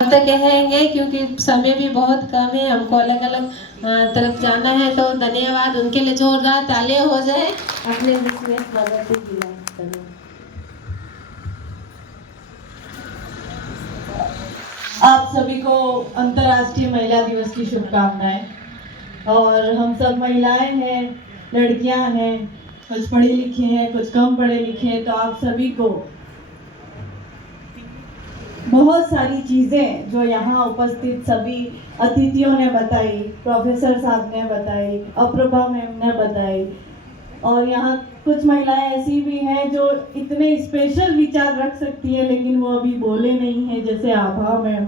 तो कहेंगे क्योंकि समय भी बहुत कम है, हमको अलग अलग तरफ जाना है। तो धन्यवाद, उनके लिए जोरदार तालियां हो जाए। अपने बिजनेस प्रगति की बात करें। आप सभी को अंतर्राष्ट्रीय महिला दिवस की शुभकामनाएं। और हम सब महिलाएं हैं, लड़कियां हैं, कुछ पढ़ी लिखी हैं, कुछ कम पढ़े लिखे हैं, तो आप सभी को बहुत सारी चीज़ें जो यहाँ उपस्थित सभी अतिथियों ने बताई, प्रोफेसर साहब ने बताई, अप्रभा मैम ने बताई, और यहाँ कुछ महिलाएं ऐसी भी हैं जो इतने स्पेशल विचार रख सकती हैं लेकिन वो अभी बोले नहीं हैं, जैसे आभा मैम।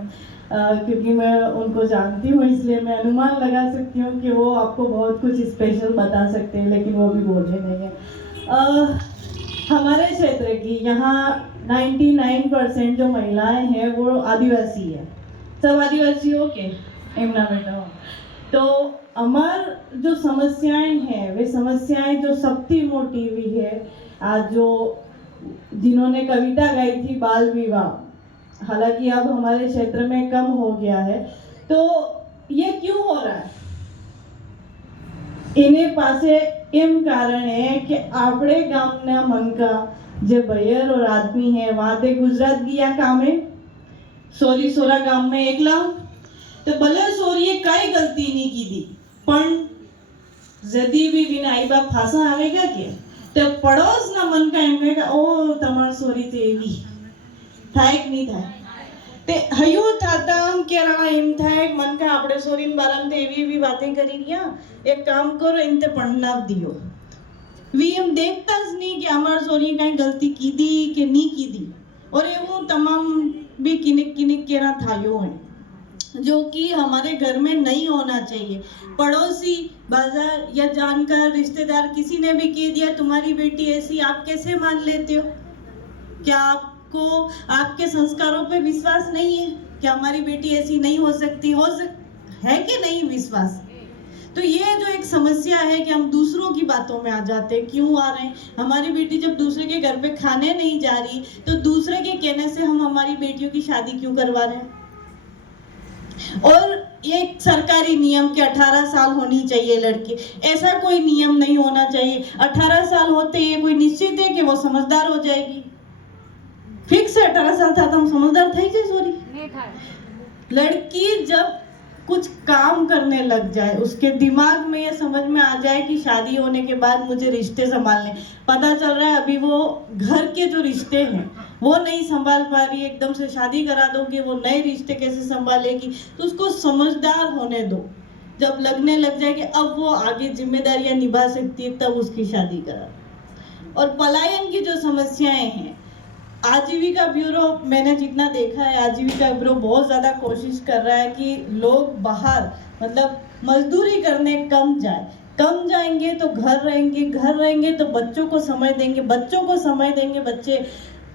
क्योंकि मैं उनको जानती हूँ इसलिए मैं अनुमान लगा सकती हूँ कि वो आपको बहुत कुछ स्पेशल बता सकते हैं, लेकिन वो भी बोले नहीं हैं। हमारे क्षेत्र की यहाँ 99% जो महिलाएं हैं वो आदिवासी है। सब आदिवासी हो के एमना बेटा। तो अमर जो समस्याएं हैं वे समस्याएं जो सबसे मोटी हुई है। आज जो जिन्होंने कविता गाई थी बाल विवाह, हालांकि अब हमारे क्षेत्र में कम हो गया है, तो ये क्यों हो रहा है? इन्हें पासे एम कारण है कि आपणे गामना मनका जे बयर और आदमी है वहां ते गुजरात गया कामे सोरी सोरा गाम में एकला। तो भले सोरीए कई गलती नहीं की थी, पण जदी भी विना आई बाप फासा आवेगा के तो पड़ोस ना मन का एम के ओ तमार सोरी ते एवी થાય કે નહીં થાય તે હયું થાતા हम કેરા એમ થાય मन का આપણે સોરીન બારામ તે એવી વાतें કરી ગયા। एक काम करो इनते पढ़ना दियो वी हम देखता જ नहीं कि हमार सोरी कहीं गलती की दी कि नहीं की दी। और ये वो तमाम भी किनिक किनिक केरा थायो है जो कि हमारे घर में नहीं होना चाहिए। पड़ोसी, बाजार या जानकार रिश्तेदार किसी ने भी कह दिया तुम्हारी बेटी ऐसी, आप कैसे मान लेते हो? क्या आपको आपके संस्कारों पे विश्वास नहीं है? क्या हमारी बेटी ऐसी नहीं हो सकती? है कि नहीं विश्वास? तो ये जो एक समस्या है कि हम दूसरों की बातों में आ जाते हैं। क्यों आ रहे हैं? हमारी बेटी जब दूसरे के घर पे खाने नहीं जा रही तो दूसरे के कहने से हम हमारी बेटियों की शादी क्यों करवा रहे हैं? और एक सरकारी नियम के 18 साल होनी चाहिए लड़की, ऐसा कोई नियम नहीं होना चाहिए। 18 साल होते ही कोई निश्चित है कि वो समझदार हो जाएगी? फिक्स है 18 साल था तो हम समझदार थे ही सॉरी। लड़की जब कुछ काम करने लग जाए, उसके दिमाग में ये समझ में आ जाए कि शादी होने के बाद मुझे रिश्ते संभालने, पता चल रहा है अभी वो घर के जो रिश्ते हैं वो नहीं संभाल पा रही, एकदम से शादी करा दोगे, वो नए रिश्ते कैसे संभालेगी? तो उसको समझदार होने दो। जब लगने लग जाए कि अब वो आगे जिम्मेदारियां निभा सकती है तब उसकी शादी करा। और पलायन की जो समस्याएं हैं, आजीविका ब्यूरो, मैंने जितना देखा है आजीविका ब्यूरो बहुत ज़्यादा कोशिश कर रहा है कि लोग बाहर मतलब मजदूरी करने कम जाए। कम जाएंगे तो घर रहेंगे तो बच्चों को समय देंगे, बच्चे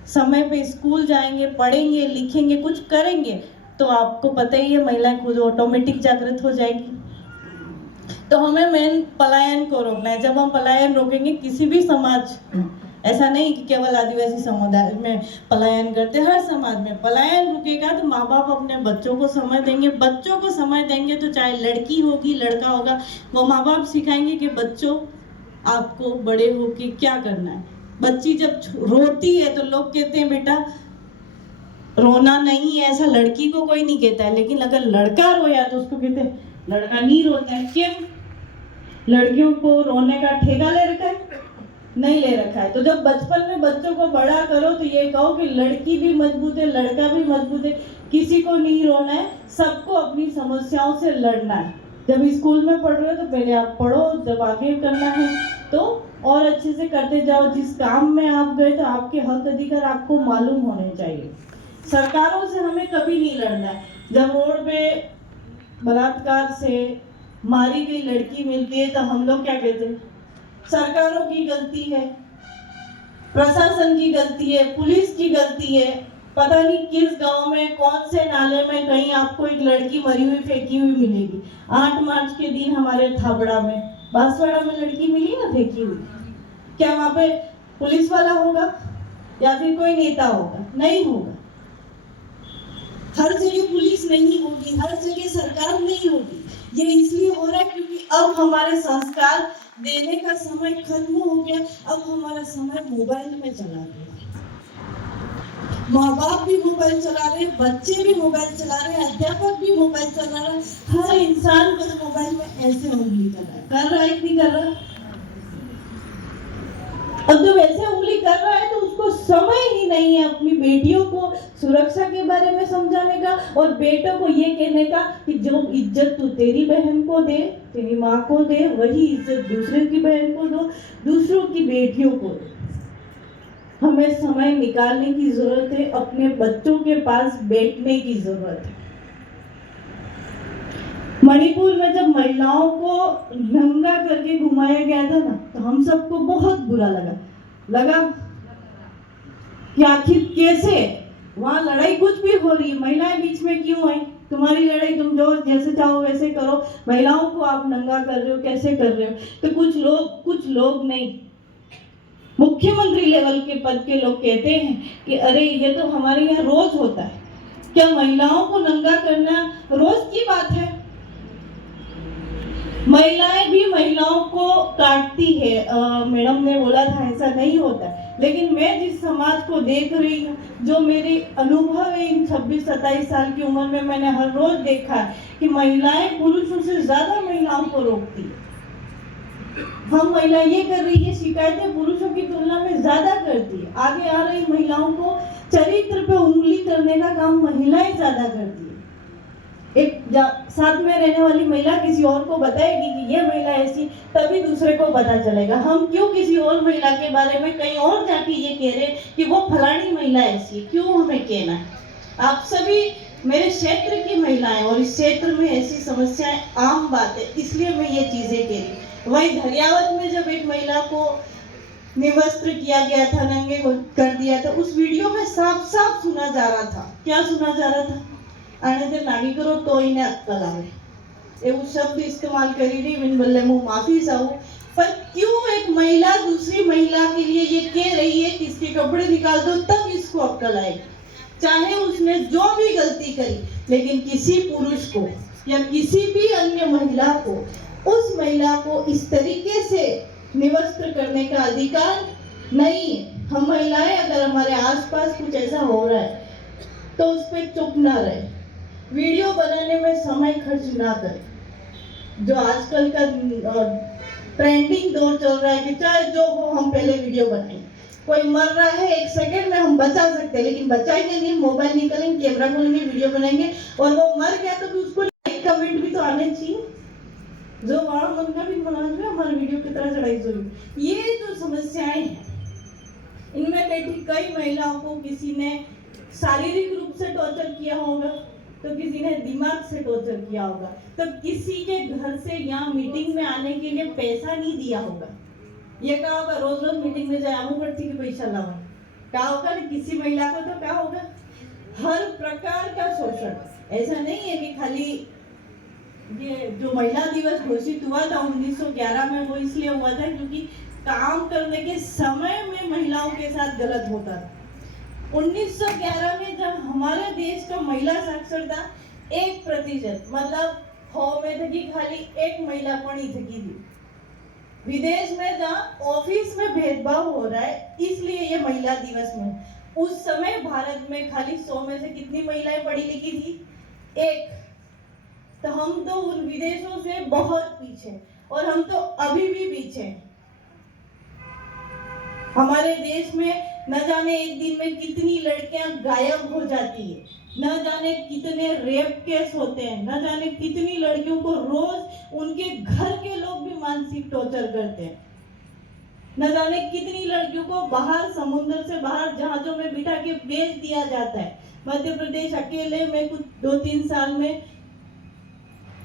समय पे स्कूल जाएंगे, पढ़ेंगे, लिखेंगे, कुछ करेंगे, तो आपको पता ही है महिलाएं खुद ऑटोमेटिक जागृत हो जाएगी। तो हमें मेन पलायन को रोकना है। जब हम पलायन रोकेंगे किसी भी समाज, ऐसा नहीं कि केवल आदिवासी समुदाय में पलायन करते, हर समाज में पलायन रुकेगा तो माँ बाप अपने बच्चों को समय देंगे तो चाहे लड़की होगी लड़का होगा, वो माँ बाप सिखाएंगे कि बच्चों आपको बड़े होके क्या करना है। बच्ची जब रोती है तो लोग कहते हैं बेटा रोना नहीं है, ऐसा लड़की को कोई नहीं कहता है, लेकिन अगर लड़का रोया तो उसको कहते हैं लड़का नहीं रोता है। क्यों? लड़कियों को रोने का ठेका ले रखा है? नहीं ले रखा है। तो जब बचपन में बच्चों को बड़ा करो तो ये कहो कि लड़की भी मजबूत है, लड़का भी मजबूत है, किसी को नहीं रोना है, सबको अपनी समस्याओं से लड़ना है। जब स्कूल में पढ़ रहे हो तो पहले आप पढ़ो, जब आगे करना है तो और अच्छे से करते जाओ। जिस काम में आप गए तो आपके हक अधिकार आपको मालूम होने चाहिए। सरकारों से हमें कभी नहीं लड़ना है। जब रोड पे बलात्कार से मारी गई लड़की मिलती है तो हम लोग क्या कहते हैं? सरकारों की गलती है, प्रशासन की गलती है, पुलिस की गलती है। पता नहीं किस गांव में कौन से नाले में कहीं आपको एक लड़की मरी हुई फेंकी हुई मिलेगी। 8 मार्च के दिन हमारे थाबड़ा में, बांसवाड़ा में लड़की मिली ना फेंकी हुई। क्या वहां पे पुलिस वाला होगा या फिर कोई नेता होगा? नहीं होगा। हर जगह पुलिस नहीं होगी, हर जगह सरकार नहीं होगी। ये इसलिए हो रहा है क्योंकि अब हमारे संस्कार देने का समय खत्म हो गया। अब हमारा समय मोबाइल में चला गया। माँ बाप भी मोबाइल चला रहे हैं, बच्चे भी मोबाइल चला रहे हैं, अध्यापक भी मोबाइल चला रहा है। हर इंसान बस मोबाइल में ऐसे उंगली कर रहा है कि नहीं कर रहा? अब जब ऐसे उंगली कर रहा है तो उसको समय ही नहीं है अपनी बेटियों को सुरक्षा के बारे में समझाने का और बेटों को ये कहने का कि जो इज्जत तू तेरी बहन को दे, तेरी माँ को दे, वही इज्जत दूसरे की बहन को दो, दूसरों की बेटियों को दो। हमें समय निकालने की जरूरत है, अपने बच्चों के पास बैठने की जरूरत है। मणिपुर में जब महिलाओं को नंगा करके घुमाया गया था ना, तो हम सबको बहुत बुरा लगा कि आखिर कैसे वहाँ लड़ाई कुछ भी हो रही है, महिलाएं बीच में क्यों आई? तुम्हारी लड़ाई, तुम जो जैसे चाहो वैसे करो, महिलाओं को आप नंगा कर रहे हो, कैसे कर रहे हो? तो कुछ लोग नहीं, मुख्यमंत्री लेवल के पद के लोग कहते हैं कि अरे ये तो हमारे यहाँ रोज होता है। क्या महिलाओं को नंगा करना रोज की बात है? महिलाएं भी महिलाओं को काटती है। मैडम ने बोला था ऐसा नहीं होता, लेकिन मैं जिस समाज को देख रही हूँ, जो मेरे अनुभव है इन 26-27 साल की उम्र में, मैंने हर रोज देखा है कि महिलाएं पुरुषों से ज्यादा महिलाओं को रोकती है। हम महिला ये कर रही है, शिकायतें पुरुषों की तुलना में ज्यादा करती है। आगे आ रही महिलाओं को चरित्र पे उंगली करने का काम महिलाएं ज्यादा करती है। एक साथ में रहने वाली महिला किसी और को बताएगी कि ये महिला ऐसी, तभी दूसरे को पता चलेगा। हम क्यों किसी और महिला के बारे में कहीं और जाके ये कह रहे कि वो फलानी महिला ऐसी, क्यों हमें कहना है? आप सभी मेरे क्षेत्र की महिलाएं, और इस क्षेत्र में ऐसी समस्याएं आम बात है, इसलिए मैं ये चीजें कह रही। वहीं धरियावत में जब एक महिला को निवस्त्र किया गया था, नंगे कर दिया था, उस वीडियो में साफ साफ सुना जा रहा था, क्या सुना जा रहा था? आने दे नागी करो तो ही ना अक्कल आवे। वो शब्द इस्तेमाल करी रही, बिन बोले मुंह माफी चाहूं। पर क्यों एक महिला दूसरी महिला के लिए ये कह रही है कि इसके कपड़े निकाल दो तब इसको अक्कल आएगी? चाहे उसने जो भी गलती करी, लेकिन किसी पुरुष को या किसी भी अन्य महिला को, उस महिला को इस तरीके से निवस्त्र करने का अधिकार नहीं है। हम महिलाएं अगर हमारे आसपास कुछ ऐसा हो रहा है तो उस पर चुप ना रहे, वीडियो बनाने में समय खर्च ना करें। जो आजकल का ट्रेंडिंग दौर चल रहा है कि चाहे जो हो हम पहले वीडियो बनाएंगे। कोई मर रहा है 1 सेकंड में हम बचा सकते हैं, लेकिन बचाएंगे नहीं। मोबाइल निकालेंगे, कैमरा खोलेंगे, वीडियो बनाएंगे, और वो मर गया तो भी उसको लाइक कमेंट भी तो आने चाहिए। जो वहां मन का भी बना जो हमारे वीडियो की तरह चढ़ाई जरूर। ये जो समस्याएं हैं, इनमें बैठी कई महिलाओं को किसी ने शारीरिक रूप से टॉर्चर किया होगा, तो किसी ने दिमाग से टॉर्चर किया होगा, तो किसी के घर से यहाँ मीटिंग में आने के लिए पैसा नहीं दिया होगा। ये कहा होगा रोज रोज मीटिंग में जाए आमू करती के पैसा लाओ, कहा होगा ना किसी महिला को, तो क्या होगा? हर प्रकार का शोषण। ऐसा नहीं है कि खाली ये जो महिला दिवस घोषित हुआ था 1911 में, वो इसलिए हुआ था क्योंकि काम करने के समय में महिलाओं के साथ गलत होता था। 1911 में जब हमारे देश का महिला साक्षरता 1%, मतलब 100 में थकी खाली 1 महिला पढ़ी थकी थी। विदेश में जहाँ ऑफिस में भेदभाव हो रहा है, इसलिए ये महिला दिवस में। उस समय भारत में खाली 100 में से कितनी महिलाएं पढ़ी लिखी थी? 1। तो हम तो उन विदेशों से बहुत पीछे, और हम तो अभी भी पीछे हैं। हमारे देश में न जाने एक दिन में कितनी लड़कियां गायब हो जाती है, न जाने कितने रेप केस होते हैं, न जाने कितनी लड़कियों को रोज उनके घर के लोग भी मानसिक टॉर्चर करते हैं, न जाने कितनी लड़कियों को बाहर समुद्र से बाहर जहाजों में बिठा के भेज दिया जाता है। मध्य प्रदेश अकेले में कुछ 2-3 साल में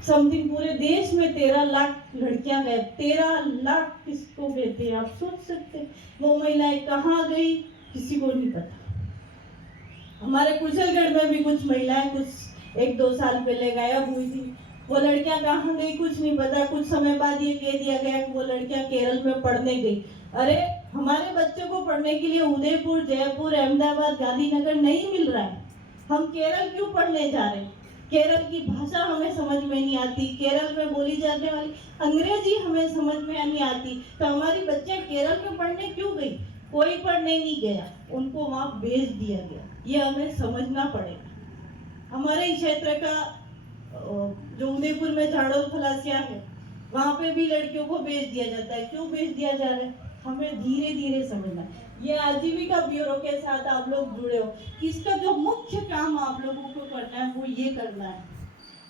समथिंग पूरे देश में 13 लाख लड़कियां गए। 13 लाख किसको कहते हैं आप सोच सकते हैं? वो महिलाएं कहाँ गई किसी को नहीं पता। हमारे कुशलगढ़ में भी कुछ महिलाएं कुछ 1-2 साल पहले गायब हुई थी। वो लड़कियां कहाँ गई कुछ नहीं पता। कुछ समय बाद ये कह दिया गया कि वो लड़कियां केरल में पढ़ने गई। अरे हमारे बच्चों को पढ़ने के लिए उदयपुर, जयपुर, अहमदाबाद, गांधीनगर नहीं मिल रहा है, हम केरल क्यों पढ़ने जा रहे हैं? केरल की भाषा हमें समझ में नहीं आती, केरल में बोली जाने वाली अंग्रेजी हमें समझ में नहीं आती, तो हमारी बच्चियां केरल में पढ़ने क्यों गई? कोई पढ़ने नहीं गया, उनको वहां भेज दिया गया। ये हमें समझना पड़ेगा। हमारे क्षेत्र का जो उदयपुर में झाड़ोल खलासिया है, वहां पे भी लड़कियों को भेज दिया जाता है। क्यों भेज दिया जा रहा है? हमें धीरे धीरे समझना है। ये आजीविका ब्यूरो के साथ आप लोग जुड़े हो, इसका जो मुख्य काम आप लोगों को करना है वो ये करना है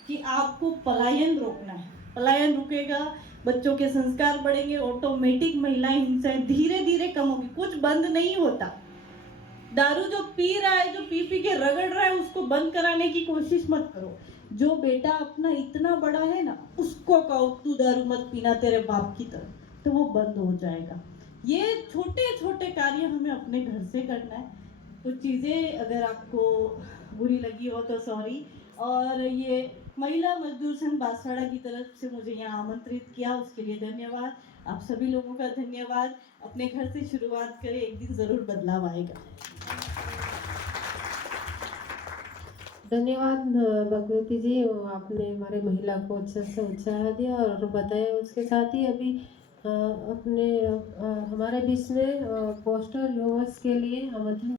कि आपको पलायन रोकना है। पलायन रुकेगा, बच्चों के संस्कार बढ़ेंगे, ऑटोमेटिक महिलाएं हिंसाएं धीरे धीरे कम होगी। कुछ बंद नहीं होता। दारू जो पी रहा है, जो पी पी के रगड़ रहा है, उसको बंद कराने की कोशिश मत करो। जो बेटा अपना इतना बड़ा है ना, उसको कहो तू दारू मत पीना तेरे बाप की तरह, तो वो बंद हो जाएगा। ये छोटे छोटे कार्य हमें अपने घर से करना है। तो चीज़ें अगर आपको बुरी लगी हो तो सॉरी। और ये महिला मजदूर संघ बांसवाड़ा की तरफ से मुझे यहाँ आमंत्रित किया, उसके लिए धन्यवाद। आप सभी लोगों का धन्यवाद। अपने घर से शुरुआत करें, एक दिन ज़रूर बदलाव आएगा। धन्यवाद भगवती जी, आपने हमारे महिला को अच्छे से उत्साह दिया और बताया। उसके साथ ही अभी अपने हमारे बीच में पोस्टर व्यूअर्स के लिए आमंत्रण